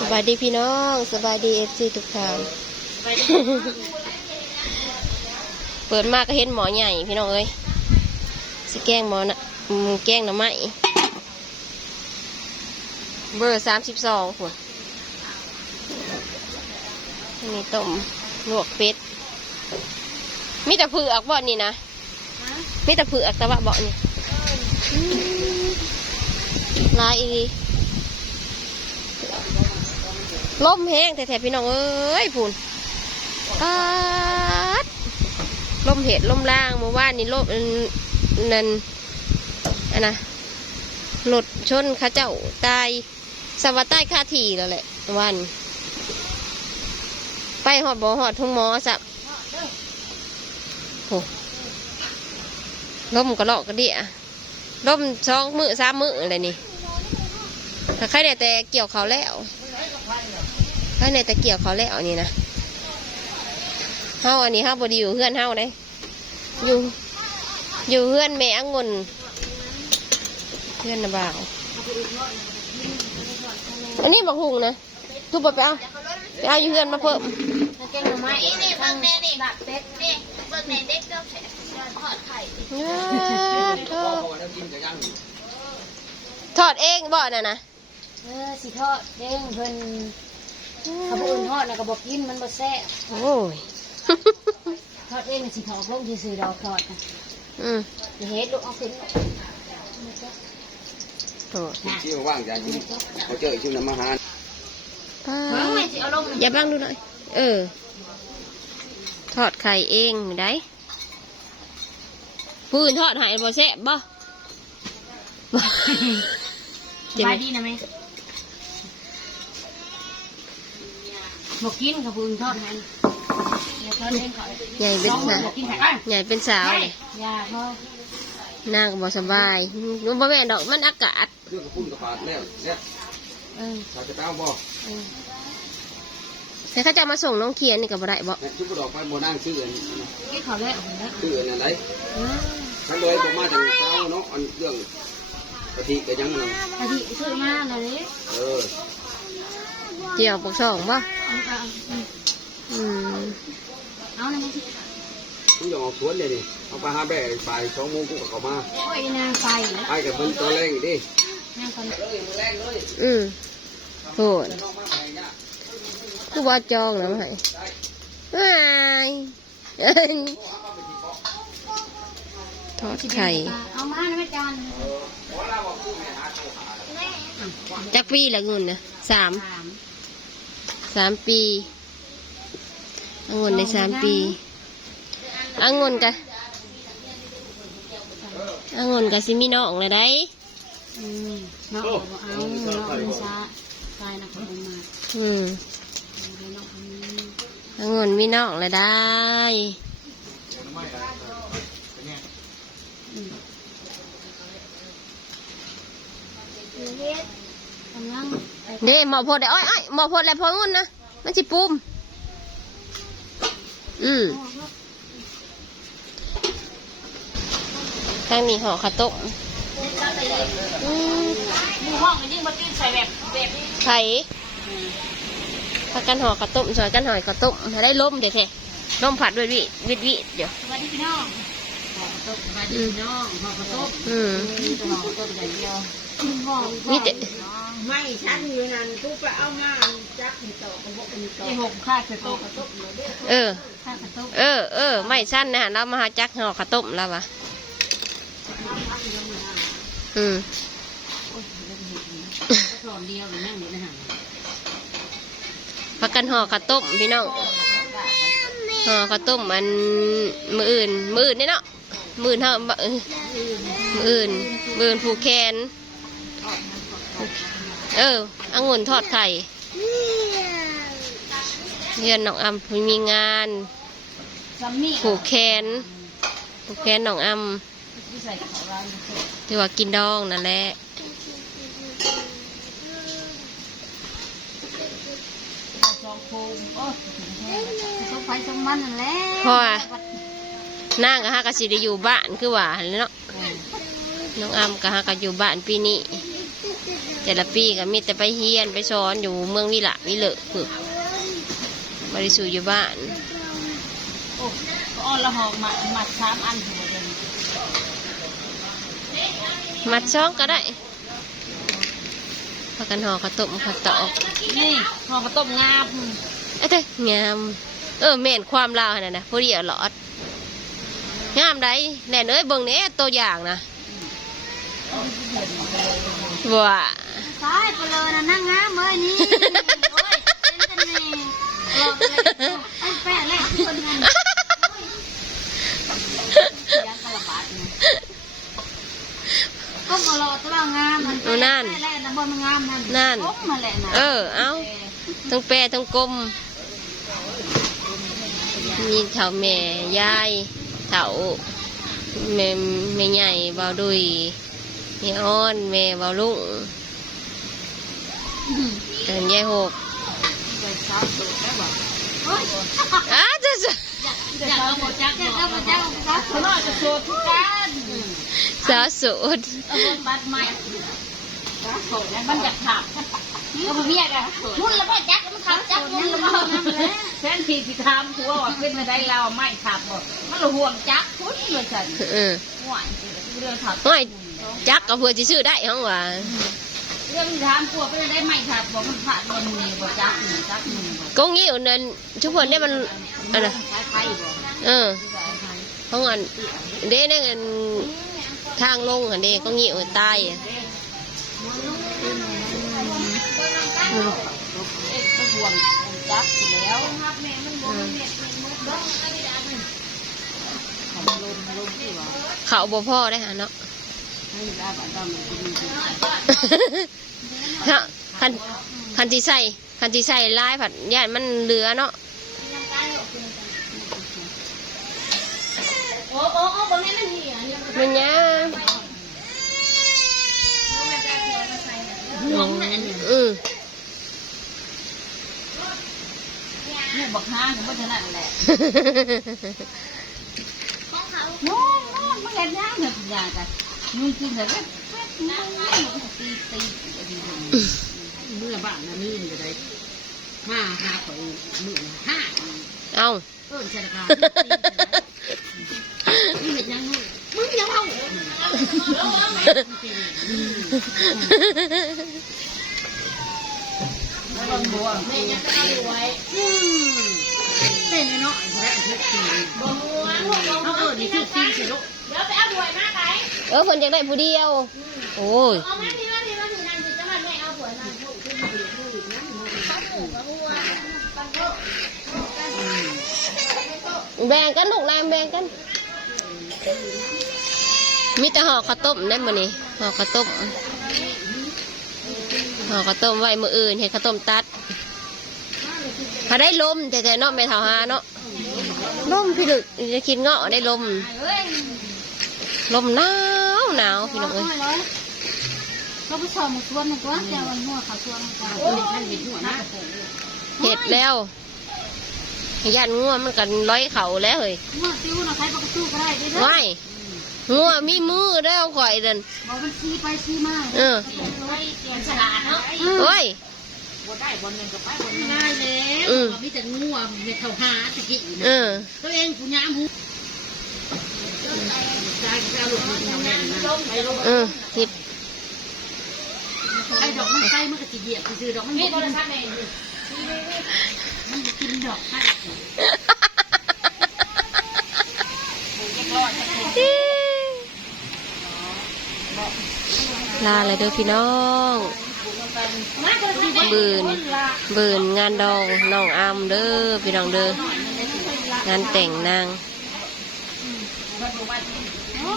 สบายดีพี่น้องสบายดีเอฟซีทุกท่านเปิดมาก็เห็นหมอใหญ่พี่น้องเอ้ยสิแกล้งหมอนะอืมแกล้งหน่อไม้เบอร์สามสิบสองหัวนี่ต้มลวกเป็ดมีแต่ผือกบ่นี่นะมีแต่ผือกแต่ว่าบ่นี่อืมลายอีดี ลมแห้งแถบพี่น้องเอ้ยพูนปาดลมเห็ดลมล่างเมื่อวานนี่ลมนั่นอันนะรถชนข้าเจ้าตายสวัสดิ์ใต้าทีแล้วแหละวัน ไปหอดบ่หอดทุ่งหมอสับโหลมกระเลาะกระเดียลมสองมือสามมืออะไรนี่ถ้าใครเนี่ยแต่เกี่ยวเขาแล้ว ใครเนี่ยแต่เกียวเขาวแล้วนี่นะเฮาอันนี้เฮาบดีอยู่เพื่อนเฮาเลยอยู่ อยู่เพื่อนแม่องุ่นเพื่อนนะบ่าวอันนี้บักหุงนะทุบไปเอาไปเอาอยู่เพื่อนมาเพิ่มแกงหน่อไม้นี่เบิ่งแน่นี่ดับเป็ดนี่เบิ่งแน่เด็กเจ้าแฉะทอดไข่ทอดเองบ่น่ะนะเออสิทอดเด้งเพิ่น เขาบ่อื่นทอดน่ะก็บ่กินมันบ่แซ่บโอ้ยทอดเองน่ะสิทอดลงซื่อๆดอกทอดน่ะอืมสิเฮ็ดลูกเอาขึ้นโทษที่ว่างจากที่เขาเจอชื่อน้ำมหาป้าเบิ่งแม่สิเอาลงอย่าบ้างดูหน่อย เออ ทอดไข่เองได้ผู้อื่นทอดใหายบ่แซ่บบ่ สบายดีนะแม่ บ่กินกับผู้อื่นทอดให้เดี๋ยวทอดเองเขาใหญ่เป็นน้องสาวบ่กินไข่อ้ายใหญ่เป็นสาวเลยอย่าพอนางก็บ่สบายมันบ่แม่นดอกมันอากาศเรื่องกระปุ้นกระปาดแล้วเนี่ยเออเขาจะไปเอาบ่เออแต่เขาจะมาส่งน้องเคียนนี่ก็บ่ได้บ่เนี่ยชุดกระดอกไปโบนั่งชื่ออันกินข้าวแล้วเอาแล้วชื่ออันอะไรเออท่านเลยผมมาจากเช้าเนาะอันเรื่องกะทิกะยังนั่นกะทิซื้อมาเลยเออเจียวปกช่องบ่เอาเอาเอาอืมเอาเลยมั้ยคุณจะออกสวนเลยนี่เอาไปหาแบ่บ่ายสองโมงกูก็เข้ามาโอ้ยนางไฟไปกับเพิ่นตัวแรงดินางไฟอืมโหดคือว่าจองแล้วให้ว้ายเอ้ทอดไข่เอามาเลยแม่จานจักปีละเงินนะสาม สามสามปีองุ่นในสามปีองุ่นกะองุ่นกะซิมีน้องเลยได้อืมน้องเอาเอาน้องเอาซาตายนะคนมาอืมเอาน้องเอาองุ่นมีน้องเลยได้กำลังไป เด้หมอพดได้อ้อยอ้อยหมอพดแล้วพอองุ่นนะมันสิปุ่มอืมทางนี้ห่อข้าวต้มอืมดูห้องยิ่งมาตื้นใส่แบบแบบนี้ไข่พากันห่อข้าวต้มซอยกันห่อข้าวต้มให้ได้ล้มเดี๋ยวแท้ล้มผัดด้วยวิวิวิเดี๋ยวสวัสดีพี่น้อง ห่อกระต้มสวัสดีพี่น้องห่อกระต้มอืมห่อกระต้มอย่างเดียวห่อนี่แต่ไม่ฉันอยู่นั่นกูไปเอามาจักมีต่อกูบอกมีต่อที่หกข้าวกระต้มเออข้าวกระต้มเออเออไม่สั้นนะเรามาหาจักห่อข้าวต้มแล้ววะอืมสอนเดียวหรือนั่งอยู่ในหันพักกันห่อข้าวต้มพี่น้องห่อข้าวต้มมันมืออื่นมืออื่นนี่เนาะ มืออื่นเท่าเออมืออื่นมืออื่นผูกแขนเออองุ่นทอดไข่เรียนน้องอำมีงานซัมมี่ผูกแขนผูกแขนน้องอำที่ใส่ของเราที่ว่ากินดองนั่นแหละสอ นนั่นแหละเพราะว่านั่งกับฮากะสิได้อยู่บ้านคือว่าหั่นแหละเนาะน้องอำกับฮากะอยู่บ้านปีนี้เแต่ละปีก็มีแต่ไปเฮียนไปสอนอยู่เมืองวิละวิเลอะฝึกบริสุทธิ์อยู่บ้าน โอ้อ้อละหอกมามาสามอันหัวเดินมัดช่องก็ได้พากันห่อข้าวต้มข้าวตอกนี่หอกระต้มงาบ เอ้ยเด้งาม เออแม่นความลาวนั่นนะพอดีอะหลอด งามได้แน่นเอ้ยเบิ่งแหน่ตัวอย่างนะว้าตายไปเลยนะนั่งงามเอ้ยนี่โอ้ยเป็นกันแน่หลอกเลยไอ้แปะแรกที่คนงานยังกระบาดนี่ก็มาหลอกตัวงามมันเอานั่นแปะแรกนะบ่มันงามนั่นนั่นก้มมาแหละนะเออเอาทั้งแปรทั้งกลมมีเถาแม่ยาย เถาแม่แม่ใหญ่เบาดุยแม่อ้อนแม่เบาลุงเดินยายหกอ้าจะจะอยากเอาหมดจักอยากเอาหมดจักสาวสุดน้วโสดเอาบนบัตรใหม่มันอยากขับ ก็บ่มีอะมุ่นแล้วบ่จักมันขับจักมุ่นแล้วบ่แทนที่สิถามผัวว่าขึ้นมาได้เราไม่ขับบ่มันละห่วงจักพุ่นเลยฉันเออห่วยเรื่องขับห้อยจักกับเพื่อจะชื่อได้ห้องว่าเรื่องถามผัวไปได้ไม่ขับบ่มันผ่านมันมีบ่จักนี่จักนี่บ่กงงี้อยู่นั่นทุกคนได้มันอันน่ะใช้ไฟบ่เออห้องอันเด้ได้เงินทางลงอันเด้ก็งี้อยู่ใต้อะ มมันห่วงจักอยู่แล้วอืมมันลมลมที่ว่าเขาบ่พ่อได้ฮะเนาะให้ได้บ้านเรามันจะมีจริงฮะคันคันที่ใส่คันที่ใส่ลายผัดย่านมันเหลือเนาะโอ้โอ้โอ้บ่แม่ นมันเหี่ยเนี่ยมันยังห่วงนั่นอืมเนี่ยบักฮางก็บ่เท่านั้นแหละโน่นมันเห็นย่างเนี่ยยากันนุ่งกินแต่ก็นั่งนั่งตีตีตีเมื่อบ้านนะนี่มันจะได้มาหาข่อยมือห้าเอาเอิ้นชะกานี่เห็นยังมึงยังเอา้องบัวแม่ยังเอาไว้เต้นเนาะแรกทุกทีบัวเขาเอิ้นนี่ทุกทีสิลูกเอาบัวมาไปเออคนอยากได้ผู้เดียว โอ้ยแบ่งกันลูกนายแบ่งกัน มีแต่ห่อข้าวต้มได้มื้อนี้ห่อข้าวต้ม ห่อข้าวต้มไว้มื้ออื่นเฮ็ดข้าวต้มตัดถ้าได้ลมแต่แต่เนาะแม่เฒ่าหาเนาะลมพี่ลึกจะคิดเงาะได้ลม ลมหนาวหนาวพี่น้องเอ้ยเขาไปสอบหมู่สวนในตัวแต่วันหัวเขาสวนก่อนโอ้ยท่านเห็นหัวหน้าเห็ดแล้วยันงัวมันกันร้อยเขาแล้วเฮ้ยหัวติ้วนะใครบอกสู้ก็ได้ด้วยนะว้าย งัวมีมือได้เอาข่อยเดินบอกมันชี้ไปชี้มาเออมันฉลาดเนาะโอ้ยบ่ได้บอลหนึ่งกับไปบอลหนึ่งได้แล้อืวมมีแต่งัวในเขาหาตะกี้เอนะอตัวเองผู้ยามหูใจจะเอาลูกมันเอาแน่นนะไปลงเออหยิบไอ้ดอกมันใกล้มันก็จะเหยียบคือดอกมันมีมีโทรศัพท์ไหนมันกินดอกให้ล ลาเลยเด้อพี่น้องบืนบืนงานดองน้องอามเด้อพี่น้องเด้องานแต่งนางโอ้